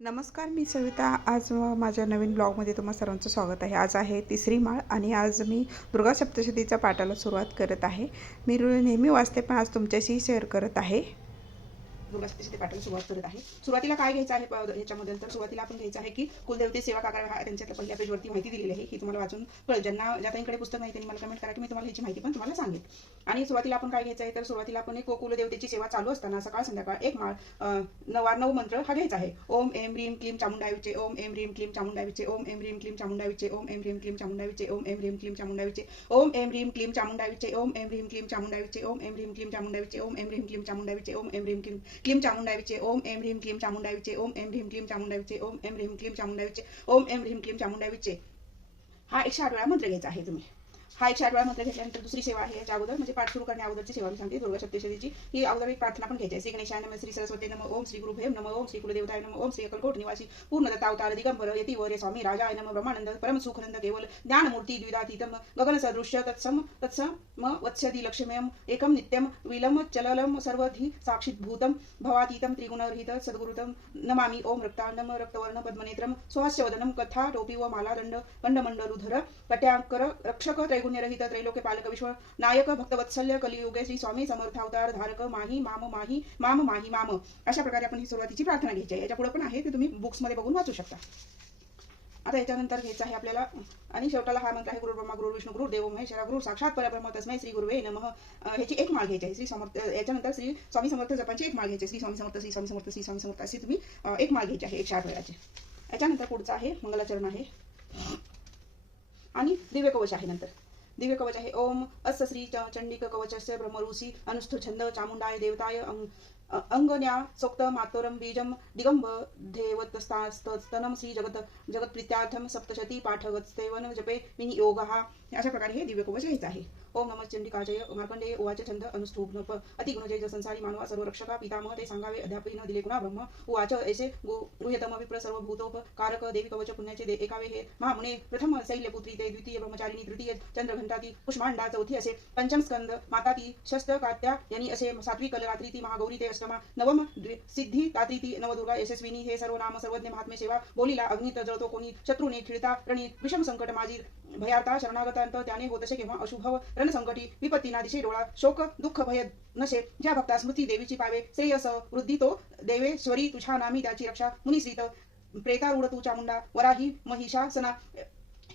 नमस्कार मी सविता. आज माझ्या नवीन ब्लॉगमध्ये तुम्हा सर्वांचं स्वागत आहे. आज आहे तिसरी माळ आणि आज मी दुर्गा सप्तशतीच्या पाठाला सुरुवात करत आहे. मी नेहमी वाचते पण आज तुमच्याशी शेअर करत आहे. दुर्गा सप्तशती पाठाला सुरुवात करत आहे सुरुवातीला काय घ्यायचं आहे ह्याच्यामध्ये तर सुरुवातीला आपण घ्यायचं आहे की कुलदेवते सेवा काकार हा त्यांच्या पहिल्या पेजवरती माहिती दिलेली आहे ही तुम्हाला वाचून कळेल ज्यांना ज्या त्यांकडे पुस्तक नाही त्यांनी मला कमेंट करा की मी तुम्हाला ह्याची माहिती पण तुम्हाला सांगेल आणि सुरुवातीला आपण काय घ्यायचं आहे तर सुरुवातीला आपण एक कुलदेवतेची सेवा चालू असताना सकाळ संध्याकाळ एक माळ अ, नवा नऊ मंत्र हा घ्यायचा आहे ओम एम रीम क्लीम चामुंडावीचे ओम एम रीम क्लीम चामुंडावीचे ओम एम रीम क्लीम चामुंडावीचे ओम एम रीम क्लीम चामुंडावीचे ओम एम रीम क्लीम चामुंडावीचे ओम एम रीम क्लीम चामुंडावीचे ओम एम रीम क्लीम चामुंडावीचे ओम एम रीम क्लीम चामुंडावीचे ओम एम रीम क्लीम चामुंडावीचे ओम एम रीम क्लीम क्लीम चामुंडावीचे ओम एम ह्रीम क्लीम चामुंडावीचे ओम एम ह्रीम क्लीम चामुंडावीचे ओम एम ह्रीम क्लीम चामुंडावीचे ओम एम ह्रीम क्लीम चामुंडावीचे हा एकशे आठ वेळा मंत्र घ्यायचा आहे तुम्ही. हा एक चार वेळा मंत्र घेतल्यानंतर दुसरी सेवा आहे याच्या अगोदर म्हणजे पाठ सुरू करण्या अगोदरची सेवा मी सांगते दुर्गा सप्तशतीची. ही अगोदर एक प्रार्थना पण घ्यायची श्री गणेशाय नम श्री सरस्वती नम ओम श्री गुरुभेम नम ओम श्री कुलदेवताय नम ओम श्री अकलकोट निवासी पूर्ण दत्तावतार दिगंबर यतिवर स्वामी राजाय नम ब्रह्मानंद परम सुखनंद केवल ज्ञानमूर्ती द्विदातीतम गगन सदृश्य तत्सम तत्सम वत्स्यति लक्ष्म्यम एकम नित्यम विलम चललम सर्वधी साक्षित भूतम भवातीतम त्रिगुणरहित सद्गुरुतम नमामी ओम रक्तांडम रक्तवर्ण पद्मनेत्रम सुहास्यवदनम कथा टोपी व मालादंड कंडमंडलुधर कट्यांकर रक्षक त्रैगुण पुण्यरहित त्रैलोक्य पालक विश्व नायक भक्तवत्सल्य कलियुगे श्री स्वामी समर्थावतार धारक माही माम माही माम माही माम. अशा प्रकारे आपण ही सुरुवातीची प्रार्थना घ्यायची आहे. याच्यापुढे पण आहे ते तुम्ही बुक्समध्ये बघून वाचू शकता. आता याच्यानंतर घ्यायचं आहे आपल्याला. आणि शेवटाला हा मंत्र आहे गुरु ब्रह्मा गुरु विष्णू गुरु देव महेश्वरा गुरु साक्षात परब्रह्म तस्मय श्री गुरुवे नमः. ह्याची एक माळ घ्यायची आहे. श्री समर्थ याच्यानंतर श्री स्वामी समर्थ जपांची एक माळ घ्यायची श्री स्वामी समर्थ श्री स्वामी समर्थ श्री स्वामी समर्थ अशी तुम्ही एक माळ घ्यायची आहे. एक आठ वेळाची. याच्यानंतर पुढचं आहे मंगलाचरण आहे. आणि दिव्य कवच आहे नंतर. दिव्य कवच आहे ओम अस्य श्री चंडिक कवचस्य ब्रह्मऋषी अनुष्ठ छंद चामुंडाय देवताय अंगन्या सोक्त मातोरम बीजम दिगंब देवतस्तनम श्री जगत जगतप्रीत्यार्थम सप्तशती पाठवत्सेवन जपे विनियोग। अशा प्रकारे हे दिव्य कवच घ्यायचं आहे। ओम नमः चंडिकाजय मार्कंडेय उवाच छंद अनुष्ठूप अतिगुणजय ज संसारी मानवा सर्व रक्षका पितामह ते सांगावे अध्यापी न दिले गुणा ब्रह्म। उवाच ऐसे गुह्यतम विप्र सर्व भूतोप कारक देवी कवच पुण्याचे दे एकावे हे। महामुने प्रथम शैल्यपुत्री ते द्वितीय ब्रह्मचारिणी तृतीय चंद्रघंटाती पुष्मांडा चौथी असे पंचम स्कंद माता ती शस्त्र कात्या यांनी असे सात्वी कलरात्री ती महागौरी ते अष्टमा नवम सिद्धी तात्री ती नवदुर्गा यशस्विनी हे सर्व नाम सर्वज्ञ महात्मे सेवा बोलीला अग्नित जळतो कोणी शत्रूने खिळता रणी विषम संकट माझी भयार्ता शरणागतांत त्याने होत असे केव्हा अशुभव रणसंकटी विपत्तीना दिशे डोळा शोक दुःख भय नशे ज्या भक्ता स्मृती देवीची पावे श्रेयस वृद्धी तो देवेश्वरी तुझ्या नामी त्याची रक्षा मुनिश्रीत प्रेतारूढ तू चामुंडा वराही महिषासना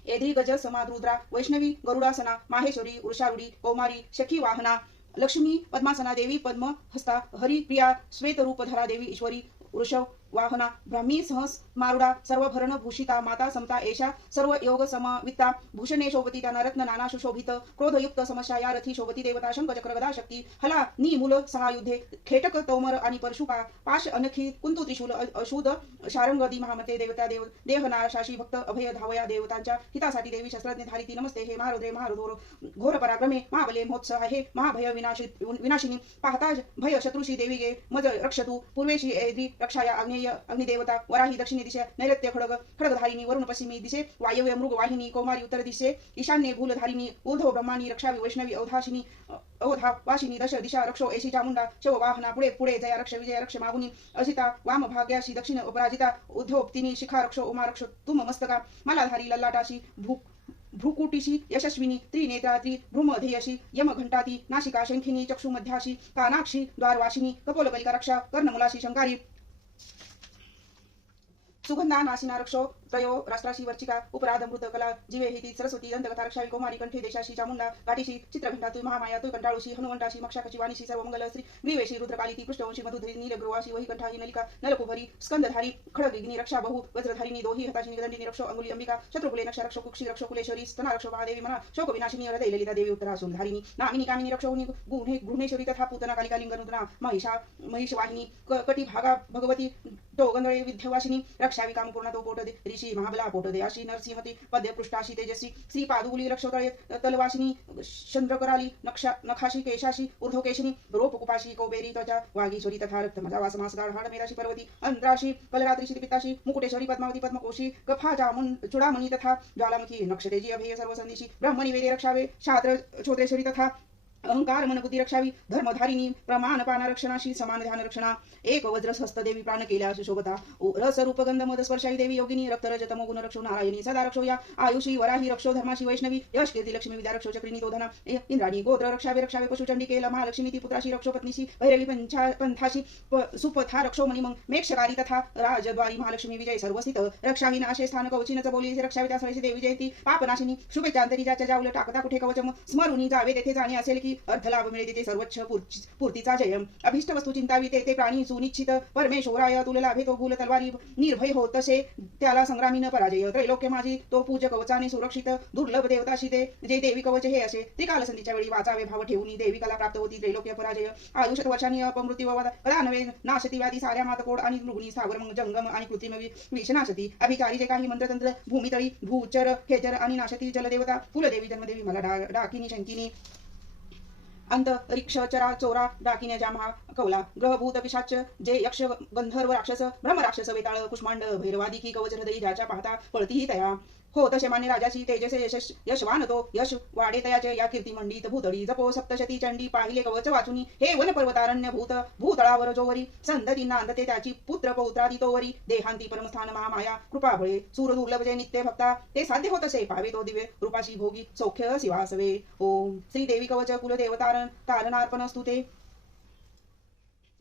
एधी गज समाद्रुद्रा वैष्णवी गरुडासना माहेश्वरी उर्षारुडी कौमारी शखी वाहना लक्ष्मी पद्मासना देवी पद्म हस्ता हरिप्रिया श्वेतरूपधरा देवी ईश्वरी वृषभ वाहना ब्राह्मी सहस मारुडा सर्व भरण भूषिता माता समता एषा सर्व योग समविता भूषणे शोभती त्यांना रत्न नाना सुशोभित क्रोधयुक्त समस्या या रथी शोभती देवता शंख चक्रगदा शक्ती हला नी मूल सहा युद्धे खेटक तोमर आणि परशुपा पाश अनखी कुंतु त्रिशूल अ- अशुद शारंगदी महामते देवता देव देहना शाशी भक्त अभय धावया देवतांच्या हितासाठी देवी शस्त्रज्ञ धारिती नमस्ते हे महारुद्रे महारुधोर घोर पराक्रमे महाबले महोत्सव हे महाभय विनाशी विनाशिनी पाहताज भय शत्रुशी देवी गे मज रक्षतु पूर्वेशी एदी रक्षाया अग्नेय अग्निदेवता वराही दक्षिणे दिशे नैऋत्य खडग खडगधारिणी वरुण पश्चिमी दिशे वायव्य मृग वाहिनी कौमारी उत्तर दिशे ईशान्ये भूलधारिणी ऊर्ध्व ब्रह्माणी रक्षावी वैष्णवी अवधाशिनी अवधा वाशिनी दश दिशा रक्षो एशी चामुंडा शव वाहना पुढे पुढे जया रक्ष विजय रक्ष मागुनी असिता वाम भाग्याशी दक्षिण अपराजिता उद्धव तिनी शिखा रक्षो उमा रक्षो तुम मस्तका मलाधारी लल्लाटाशी भू भ्रुकुटीशी यशस्विनी त्रिनेत्रात्री भ्रूमधेयशी यमघंटाती नाशिका शंखिनी चक्षुमध्याशी कानाक्षी द्वारवाशिनी कपोलकलिका रक्षा कर्णमुलाशी शंकारी सुगंध सुगंधान वासिना रक्षो तयो राष्ट्राशी वर्चिका उपराध मृत कला जीवे हिती सरस्वती दंतकथा रक्षावी कौमारी कंठे देशाशी चामुंडा गाठीशी चित्रघंटा तुय महामाया तुय कंटाळूशी हनुवंटाशी मक्षाकशी वाणीशी सर्व मंगल श्री ग्रीवेशी रुद्रकाली ती पृष्ठवंशी मधुधरी नीलग्रुवाशी वही कंठाही नलिका नलकुभरी स्कंदधारी खडगिनी रक्षा बहु वज्रधारिणी दोही हताशी दंडिनी रक्षो अंगुली अंबिका शत्रुकुले नक्ष रक्षो कुक्षी रक्षो कुलेश्वरी स्तना रक्षो महादेवी मना शोक विनाशिनी हृदय ललिता देवी उत्तरासूल धारिणी नामिनी कामिनी रक्षो हुनी गुणे गुणेश्वरी तथा पूतना कालिका लिंगनुतना महिषा महिषवाहिनी कटी भागा भगवती तो गंधळे विद्यवासिनी रक्षावी कामपूर्णा तो पोट ऋषी ऋषी महाबला पोट अशी नरसिंहती पद्यपृष्ठाशी तेजस्वी श्री पादुली रक्षोतळे तलवाशिनी चंद्रकराली नक्षा नखाशी केशाशी ऊर्ध्वकेशिनी रोप कुपाशी कौबेरी त्वचा वागीश्वरी तथा रक्त मजा वासमासदार हाड मेराशी पर्वती अंतराशी कलरात्रीशी पिताशी मुकुटेश्वरी पद्मावती पद्मकोशी गफा जामुन चुडामणी तथा ज्वालामुखी नक्षतेजी अभेय सर्वसंदिशी ब्रह्मणी वेदे रक्षावे शात्र छोत्रेश्वरी तथा अहंकार मनबुद्धी रक्षावी धर्मधारिणी प्रमाणपान रक्षणाशी समान ध्यान रक्षणा एक वज्रस हस्तदेवी प्राण केल्या सुशोभता रस रूप गंध मद स्पर्शाई देवी योगिनी रक्त रजतम गुण रक्षो नारायणी सदा रक्षो या आयुषी वराही रक्षो धर्माशी वैष्णवी यश कीर्ती लक्ष्मी विद्या रक्षो चक्रिनी दोधना इंद्राणी गोत्र रक्षावे रक्षावे पशुचंडी केला महालक्ष्मी ती पुत्राशी रक्षो पत्नीशी भैरवी पंचा पंथाशी सुपथा रक्षो मणिमंग मेक्षकारी तथा राजद्वारी महालक्ष्मी विजय सर्वस्थित रक्षाहीन अशे स्थान कवचिनच बोली रक्षावी त्यास देवी जयती पापनाशिनी शुभेच्छा अंतरिजाच्या जाऊल टाकता कुठे कवचम स्मरुनी जावे तेथे जाणे असेल की अर्थलाभ मिळे तेथे सर्वच्छ पूर्ची- पूर्तीचा जयम. अभिष्ट वस्तू चिंताविते ते प्राणी सुनिश्चित. परमेश्वराय तुला लाभे तो भूल तलवारी. निर्भय होत तसे त्याला संग्रामीन पराजय. त्रैलोक्य माझी तो पूज कवचाने सुरक्षित. दुर्लभ देवताशी ते जे देवी कवच हे असे. त्रिकाल संधीच्या वेळी वाचावे भाव ठेवून देवी कला प्राप्त होती त्रैलोक्य पराजय. आयुष्यात वर्षांनी अपमृत्यू नवे नाशती व्याधी साऱ्या मातकोड आणि मृगुणी स्थावर जंगम आणि कृत्रिम वि- विष नाशती अभिचारी जे काही मंत्रतंत्र भूमितळी भूचर खेचर आणि नाशती जलदेवता फुलदेवी जन्मदेवी मला डा- डाकिनी शंकिनी अंत रिक्ष चरा चोरा डाकिन्याच्या महा कौला ग्रहभूत पिशाच जे यक्ष गंधर्व राक्षस ब्रह्मराक्षस वेताळ कुष्मांड भैरवादी की कवच हृदयी ज्याच्या पाहता पळतीही तया. हो तसे मान्य राजाची तेजसे यशस यशवान तो यश वाडे तयाचे या कीर्ती मंडित भूतळी जपो सप्तशती चंडी पाहिले कवच वाचुनी हे वन पर्वतारण्य भूत भूतळावर जोवरी संततींना नांदते त्याची पुत्र पौत्रादी तोवरी देहांती परमस्थान महामाया कृपाभळे सूर दुर्लभजे नित्य भक्ता ते साध्य होत. असे पावे तो दिवे रूपाशी भोगी सौख्य शिवासवे ओम श्री देवी कवच कुलदेवतारण तारणार्पण स्तुते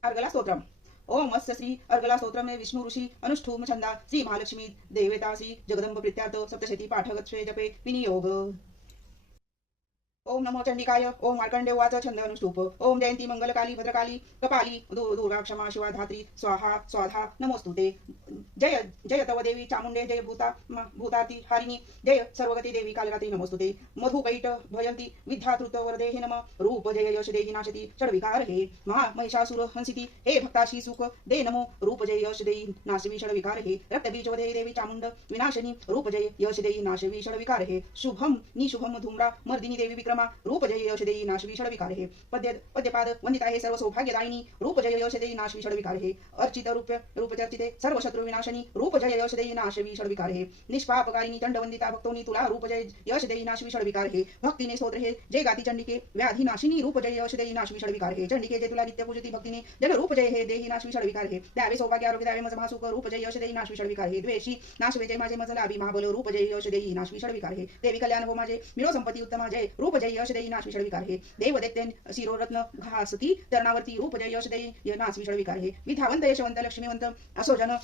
अर्गला स्तोत्रम ओम अस्य श्री अर्गला स्तोत्र में विष्णु ऋषि अनुष्ठुम छंदा श्री महालक्ष्मी देवेता श्री जगदंब प्रीत्यार्थ सप्तशती पाठक जपे विनियोग। ओम नमो चंडिकाय ओम मार्कंडेवाच छंद अनुष्टूप ओम जयंती मंगलकाली भद्रकाली कपाली दुर्गा क्षमा शिवा धात्री स्वाहा स्वाधा नमोस्तुते। जय जय तव देवी चामुंडे जय भूता भूताती हारिणी जय सर्वगती देवी कालरात्री नमोस्तुते। मधुकैट भयंती विद्यातृत वरदेहि नम रूप जय यश देहि नाशती षड्विकार हे। महा महिषासुर हंसिती हे भक्ताशी सुख दे नमो रूप जय यश देहि नाशवी षड्विकार हे। रक्तबीज वधे देवी चामुंड विनाशनी रूप जय यश देहि नाशवी षड्विकार हे। शुभम निशुभम धूम्रा मर्दिनी देवी विक्रम रूप जय यश देहि नाशवी षड्विकार हे पद्य पद्यपाद वंदिता हे सर्व सौभाग्यदायिनी रूप जय यश देहि नाशवी षड्विकार हे अर्चित रूप रूप चर्चिते सर्व शत्रु विनाशनी रूप जय यश देहि नाशवी षड्विकार हे निष्पापकारिणी दंड वंदिता भक्तोनी तुला रूप जय यश देहि नाशवी षड्विकार हे भक्तीने स्तोत्र हे जय गाती चंडिके व्याधी नाशिनी रूप जय यश देहि नाशवी षड्विकार हे चंडिके जे तुला नित्य पूजती भक्तीने जन रूप जय हे देहि नाशवी षड्विकार हे द्यावे सौभाग्य आरोग्य द्यावे मज महासुख रूप जय यश देहि नाशवी षड्विकार हे द्वेषी नाशवे जय माझे मजला अभि महाबल रूप जय यश देहि नाशवी षड्विकार हे देवी कल्याण हो माझे मिळो संपत्ती उत्तमा जय। रूप जय यश देहि नाशवी विकार हे. देव दैत्यन शिरोरत्न घासती तरणावरती रूप जय यश देहि नाशवी विकार हे. मी धावंत यशवंत लक्ष्मीवंत असो जन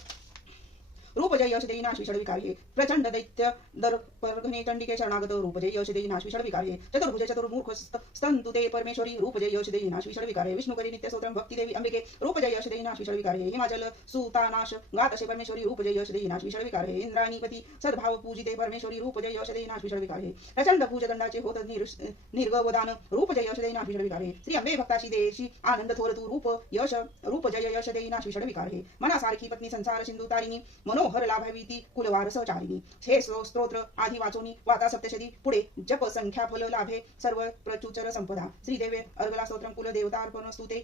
रूप जय यश देई नाश विषड विकार हे प्रचंड दैत्य दर परघने चंडिके शरणागत रूप जय यश देई नाश विषड विकार हे चतुर्भुज चतुर्मुख स्त- स्तंतु ते परमेश्वरी रूप जय यश देई नाश विषड विकार हे विष्णु करी नित्य स्तोत्रम भक्ती देवी अंबिके रूप जय यश देई नाश विषड विकार हे हिमाचल सुता नाश गात असे परमेश्वरी रूप जय यश देई नाश विषड विकार हे इंद्राणीपती सद्भाव पूजिते परमेश्वरी रूप जय यश देई नाश विषड विकार हे प्रचंड पूज दंडाचे होत निर- निर्गवदान रूप जय यश देई नाश विषड विकार हे श्री अंबे भक्ताशी देशी आनंद थोर तू रूप यश रूप जय यश देई नाश विषड विकार हे मनासारखी पत्नी संसार सिंधू तारिणी मनोहर लाभावी ती कुलवार सहचारिणी हे स्तोत्र आधी वाचोनी वाचा सप्तशती पुढे जप संख्या फल लाभे सर्व प्रचुचर संपदा। श्रीदेवे अर्गला स्तोत्रम कुल देवतार्पण स्तुते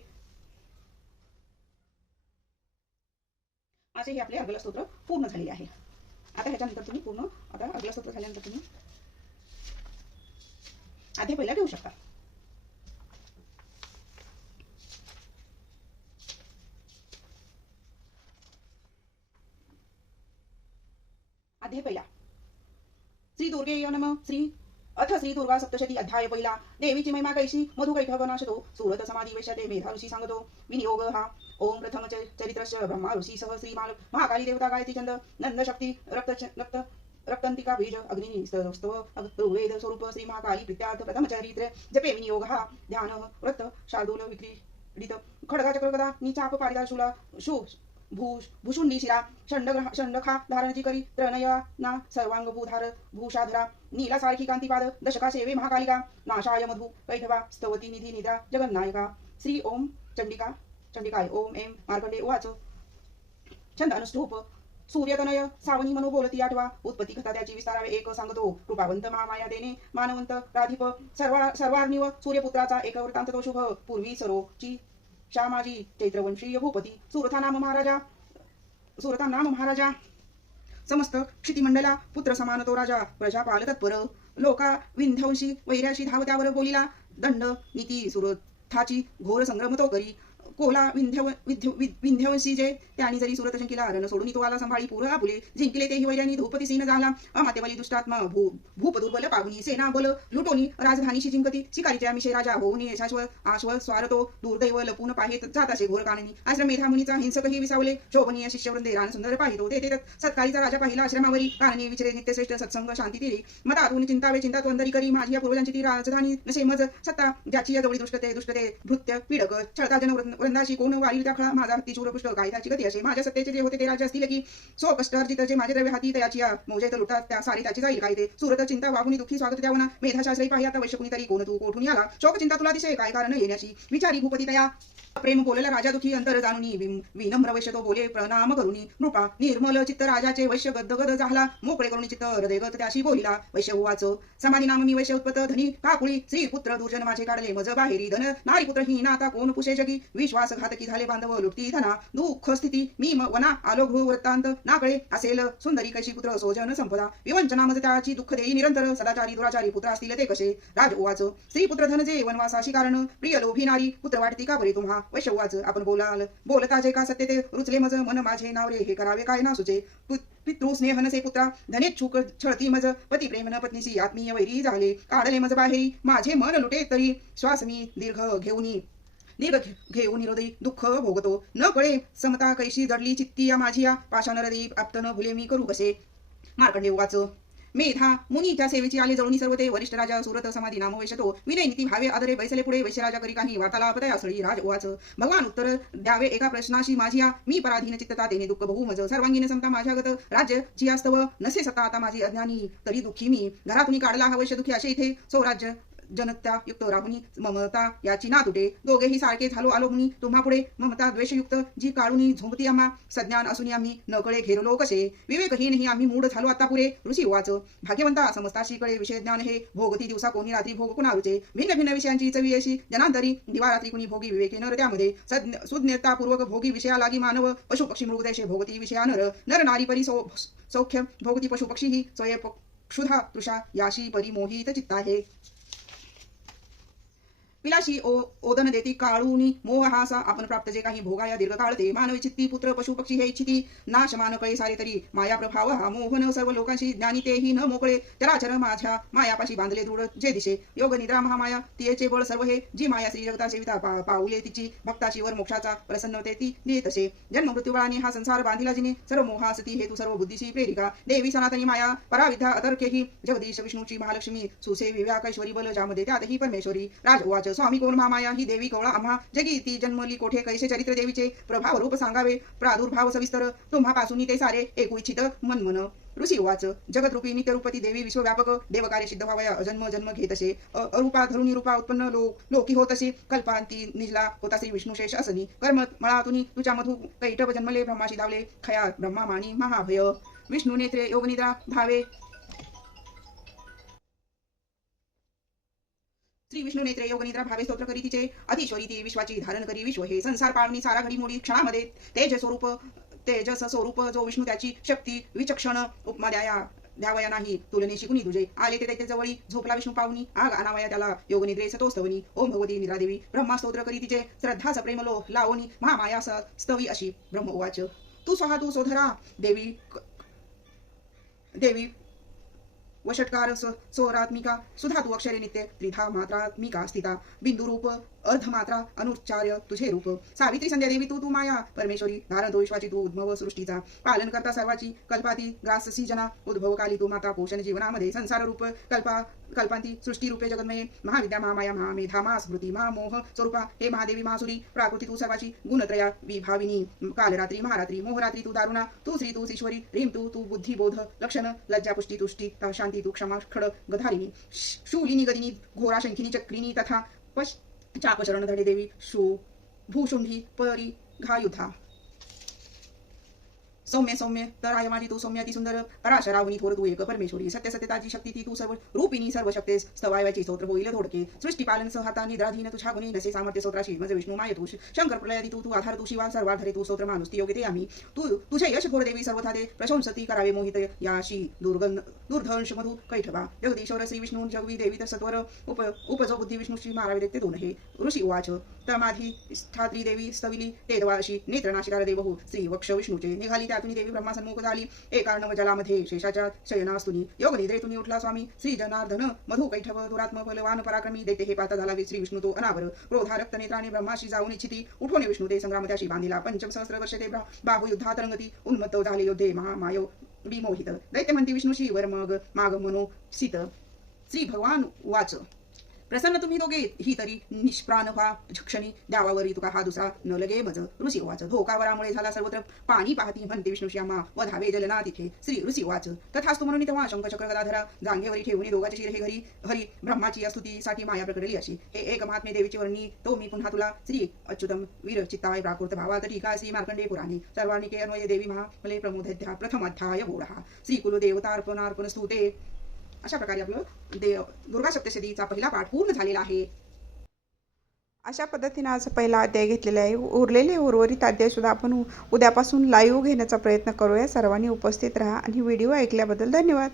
असे हे आपले अर्गला स्तोत्र पूर्ण झालेले आहे. आता ह्याच्यानंतर तुम्ही पूर्ण आता अर्गला स्तोत्र झाल्यानंतर तुम्ही आधी पहिला घेऊ शकता. अध्याय पहिला. श्री दुर्गे नम. श्री अथ श्री दुर्गा सप्तशती अध्याय पहिला. देवीची महिमा कैशी मधु कैठव सुरत समाधी वैशाते मेधा ऋषी सांगतो. विनियोग हा. ओम प्रथम च- ब्रह्मा ऋषी सह श्री माल महाकाली देवता गायत्री चंद नंद शक्ती रक्त रक्त रक्तंतिका बीज अग्नि स्तव ऋग्वेद स्वरूप श्री महाकाली प्रीत्यार्थ प्रथम चरित्र जपे विनियोग हा. ध्यान व्रत शार्दूल विक्रीडित खडगा चक्रगदा निचाप पारिदा शूला शू भूष भूषुंडी शिरा षंडग्रह षंडखा धारणची करी त्रणया ना सर्वांग भूधार भूषाधरा नीला सारखी कांतीपाद दशका सेवे महाकालिका नाशाय मधु वैठवा स्तवती निधी निद्रा जगन्नायका श्री ओम चंडिका चंडिकाय ओम एम मार्कंडे वाच छंद अनुष्ठूप सूर्यतनय सावनी मनो बोलती आठवा उत्पत्ती कथा त्याची विस्तारावे एक सांगतो. कृपावंत महामाया देणे मानवंत राधिप सर्वा सर्वार्निव सूर्यपुत्राचा एक वृत्तांत तो शुभ पूर्वी सरोची चामाजी चैत्रवंशीय भूपती सुरथा नाम महाराजा. सुरता नाम महाराजा. समस्त क्षितिमंडला पुत्र समान तो राजा. प्रजापाल तत्पर. लोका विंध्यांशी वैराशी धावत्यावर बोलिला. दंड नीती सुरथाची घोर संग्रम तो करी. कोला विंध्यव विंध्यवंशी जे त्यानी जरी सुरत शंकीला रण सोडून तो आला संभाळी पुर आपुले. जिंकले तेही वैर्यानी धूपती सीन झाला. अमात्यबली दुष्टात्मा भू भूप दुर्बल पाहुनी सेना बल लुटोनी राजधानीशी जिंकती. शिकारीच्या मिशे राजा होऊन यशाश्व आश्व स्वारतो दुर्दैव लपून पाहित जाताशे घोर काननी. आश्रम मेधामुनीचा हिंसकही विसावले. शोभनीय शिष्यवृंदे रान सुंदर पाहितो ते ते सत्कारीचा राजा पाहिला. आश्रमावरी काननी विचरे नित्यश्रेष्ठ सत्संग शांती दिली. मतातून चिंतावे चिंता तोंदरी करी. माझी या पूर्वजांची ती राजधानी नसे मज. सत्ता ज्याची या जवळी दुष्टते दुष्टते भृत्य पीडक छळता जन वृंद- वृंदाशी कोण वारी दाखळा माझा हत्ती चूर पुष्ट कायदाची गती असे. माझ्या सत्तेचे जे होते ते राज्य असतील की सो कष्टार्जित जे माझे द्रव्य हाती तयाची मोजे तर लुटात त्या सारी त्याची जाईल काय ते सुरत चिंता वागुनी दुःखी स्वागत द्यावना मेधाशास्त्री पाहि आता वैश्य कुणीतरी कोण तू कोठून आला शोक चिंता तुला दिसे काय कारण येण्याची? विचारी भूपती तया. प्रेम बोलेला राजा दुखी अंतर जाणून. विनम्र वैश्य तो बोले प्रणाम करुनी. नृपा निर्मल चित्त राजाचे वैश्य गद्दगद झाला. मोकळे करून चित्त हृदयगत त्याशी बोलिला. वैश्य उवाच समाधी नाम मी वैश्य उत्पत धनी काकुळी. श्री पुत्र दुर्जन माझे काढले मज बाहेरी. धन नारी पुत्र ही नाता कोण पुषे जगी? विश्व विश्वासघातकी झाले बांधव लुटती धना. दुःख स्थिती मी वना आलो गृह वृत्तांत नाकळे असेल सुंदरी कशी पुत्र सोजन संपदा. विवंचना मज त्याची दुःख देई निरंतर सदाचारी दुराचारी पुत्र असतील ते कसे? राज उवाच स्त्री पुत्र धन जे वनवासाशी कारण. प्रिय लोभी नारी पुत्र वाटती का बरे तुम्हा? वैश्य उवाच आपण बोलाल. बोलता जे का सत्य ते? रुचले मज मन माझे नावरे हे करावे काय ना सुचे? पितृ स्नेह नसे पुत्रा. धने छुक छळती मज पती प्रेम न पत्नीशी आत्मीय वैरी झाले. काढले मज बाहेरी. माझे मन लुटे तरी. श्वास मी दीर्घ घेऊनी. दीर्घ घेऊन हृदय दुःख भोगतो. न कळे समता कैशी जडली चित्ती या माझी या पाषाण हृदय भुले मी करू कसे? मार्कंडे वाच मेधा मुनीच्या सेवेची आले जळूनी सर्व ते. वरिष्ठ राजा सुरत समाधी नाम वैशतो. विनय नीती भावे आदरे बैसले पुढे. वैश्यराजा करी काही वार्तालाप असळी राज उवाच भगवान उत्तर द्यावे एका प्रश्नाशी माझी मी पराधीन चित्तता देणे दुःख बहु मज सर्वांगीण समता माझ्यागत. राज्य जी अस्तव नसे सता आता माझी अज्ञानी. तरी दुःखी मी. घरातून काढला हा वैश्य दुःखी असे इथे. सौराज्य जनता युक्त राहुनी ममता याची ना तुटे दोघेही सारखे झालो आलो मुनी तुम्हा पुढे ममता द्वेषयुक्त जी काळुनी झोंबती आम्हा. सज्ञान असून आम्ही नकळे घेरलो कसे विवेकहीन ही आम्ही मूढ झालो आता पुरे ऋषी वाच. भाग्यवंता समस्ताशीकडे विषय ज्ञान हे भोगती दिवसा कोणी रात्री भोग कुणारुचे? भिन्न भिन्न विषयांची चवी अशी. जनांतरी दिवारात्री कुणी भोगी विवेके नर त्यामध्ये. सुज्ञतापूर्वक भोगी विषया लागी मानव. पशु पक्षी मृगदेशे भोगती विषया नर. नर नारी परी सौ सौख्य भोगती पशु पक्षी ही स्वयं क्षुधा तृषा याशी परी मोहित चित्ता हे पिलाशी ओ ओदन देती काळूनी मोह हासा आपण प्राप्त जे काही भोगाया दीर्घकाळ ते मानव चित्ती पुत्र पशु पक्षी हे इच्छिती नाश मान कळे सारे तरी माया प्रभाव हा मोहन सर्व लोकांशी ज्ञानी तेही न मोकळे चराचर माझ्या मायापाशी बांधले दृढ जे दिशे योग निद्रा महामाया तियेचे बळ सर्व हे जी माया श्री जगता सेविता पा- पाऊले तिची भक्ताची वर मोक्षाचा होते ती देत असे जन्म मृत्यूबाळाने हा संसार बांधिला जिने सर्व मोहासती हेतू सर्व बुद्धीशी प्रेरिका देवी सनातनी माया पराविद्या अतर्क्य ही जगदीश विष्णूची महालक्ष्मी सुसे विव्याकैश्वरी बल ज्यामध्ये त्यातही परमेश्वरी राज उवाच स्वामी कोण महामाया ही देवी कवळा आम्हा. जगी ती जन्मली कोठे? कैसे चरित्र देवीचे? प्रभाव रूप सांगावे. प्रादुर्भाव सविस्तर. तुम्हापासून ते सारे ऐकू इच्छित मन मन ऋषी वाच. जगतरूपी नित्यरूपती देवी विश्वव्यापक. देवकार्य सिद्ध व्हावया. अजन्म जन्म घेत असे. अरूपा धरुणी रूपा उत्पन्न लोक लोकी होत असे. कल्पांती निजला होता श्री विष्णुशेष असनी. कर्म मळातुनी तुझ्या मधु कैटव जन्मले ब्रह्माशी धावले. खया ब्रह्मा माणी महाभय. विष्णू नेत्रे योगनिद्रा भावे श्री विष्णू नेत्रे योगनिद्रा भावे स्तोत्र करी तिचे. अधीश्वरी ती विश्वाची धारण करी. विश्व हे संसार पाळणी सारा घडीमोडी क्षणामध्ये. तेज स्वरूप तेजस स्वरूप जो विष्णू त्याची शक्ती विचक्षण उपमा द्याया द्यावया नाही. तुलने शिकुनी तुझे? आले ते त्याच्या जवळी. झोपला विष्णू पाहुनी आग आणावया त्याला. योग निद्रे सतोस्तवनी. ओम भगवती निद्रादेवी. ब्रह्मा स्तोत्र करी तिचे. श्रद्धा सप्रेम लो लावणी. महामाया स्तवी अशी ब्रह्म उवाच तू स्वहा तू सोधरा. देवी देवी वषटकार स- सोहरात्मिका सुधा अक्षरे नित्य त्रिधा मात्रात्मिका स्थिता बिंदुरूप अर्धमात्रा अनुच्चार्य तुझे रूप. सावित्री संध्या देवी तू तू माया. परमेश्वरी धारण तो विश्वाची तू उद्भव सृष्टीचा. पालन करता सर्वाची कल्पाती ग्रास जना. उद्भव काली तू माता पोषण जीवनामध्ये संसार रूप. कल्पा कल्पांती सृष्टी रूपे जगन्मये. महाविद्या महामाया महामेधा महास्मृती महामोह स्वरूपा. हे महादेवी महासुरी. प्राकृती तू सर्वाची गुणत्रया विभाविनी. कालरात्री महारात्री मोहरात्री तू दारुणा. तू श्री तू ईश्वरी. रीम तू तू बुद्धी बोध लक्षण लज्जा पुष्टी तुष्टी शांती तू क्षमा खड गधारिणी. शूलिनी गदिनी घोरा शंखिनी चक्रिनी तथा पश चापचरण धडे देवी शू भूशुंडी परी घायुधा। सौम्य सौम्य तर आहे माझी तू सौम्य ती सुंदर पराशरावणी थोर तू एक परमेश्वरी। सत्य सत्यताची शक्ती ती तू सर्व रूपिणी सर्व शक्तेस स्तवायवाची स्तोत्र होईल धोडके। सृष्टी पालन सहता निद्राधीन तुझ्या गुणी नसे सामर्थ्य स्तोत्राशी म्हणजे विष्णू माय तू शंकर प्रलयादी तू तू आधार तू शिवा सर्वाधारे तू स्तोत्र माणूस ती योग्य ते आम्ही तू तुझे यश घोर देवी सर्वथा ते। प्रशंसती करावे मोहित याशी दुर्गंध दुर्धंश मधु कैठवा। जगदीश्वर श्री विष्णू जगवी देवी तर सत्वर उप उपजो बुद्धी विष्णूशी मारावे देते दोन हे ऋषी उवाच। तमाधी ठात्री देवी सविली तेदवाशी नेत्रनाशिकार देवहू श्री वक्ष विष्णूचे निघाली त्यातून देवी ब्रह्मासन्मुख झाली. एकार्णव जलामध्ये शेषाच्या शयनास्तुनी योग निद्रेतून उठला स्वामी. श्री जनार्दन मधु कैठव दुरात्म फलवान पराक्रमी देते हे पाता झाला श्री विष्णू तो अनावर. क्रोधा रक्त नेत्राने ब्रह्माशी जाऊन इच्छिती. उठवणे विष्णू ते संग्राम त्याशी बांधिला. पंचम सहस्र वर्ष ते बाहू युद्धात रंगती. उन्मत्त झाले योद्धे महामायो विमोहित. दैत्य म्हणती विष्णूशी वर मग माग मनो सीत. श्री भगवान वाच. प्रसन्न तुम्ही दोघे ही तरी निष्प्राण व्हा. क्षणी द्यावावरी तुका हा दुसरा. न लगे मज. ऋषी वाच. धोकावरामुळे झाला सर्वत्र. पाणी पाहती म्हणते विष्णूशी व धावे जलना तिथे. श्री ऋषी वाच. तथास्तु म्हणून तेव्हा शंख चक्र गदाधरा जांघेवरी ठेवून दोघाचे शिर हे घरी. हरी ब्रह्माची स्तुतीसाठी माया प्रकटली अशी. हे एक महात्मे देवीची वर्णी. तो मी पुन्हा तुला. श्री अच्युतम वीर चित्ताय प्राकृत भावात टीका श्री मार्कंडे पुराणे. सर्वांनी अन्वय देवी महामले प्रमोदध्या. प्रथम अध्याय गोडहा श्री कुलदेवतार्पणार्पण स्तुते. अशा प्रकारे आपलं देव दुर्गा सप्तशतीचा पहिला पाठ पूर्ण झालेला आहे. अशा पद्धतीनं आज पहिला अध्याय घेतलेला आहे. उरलेले उर्वरित अध्यायसुद्धा आपण उद्यापासून लाईव्ह घेण्याचा प्रयत्न करूया. सर्वांनी उपस्थित राहा आणि व्हिडिओ ऐकल्याबद्दल धन्यवाद.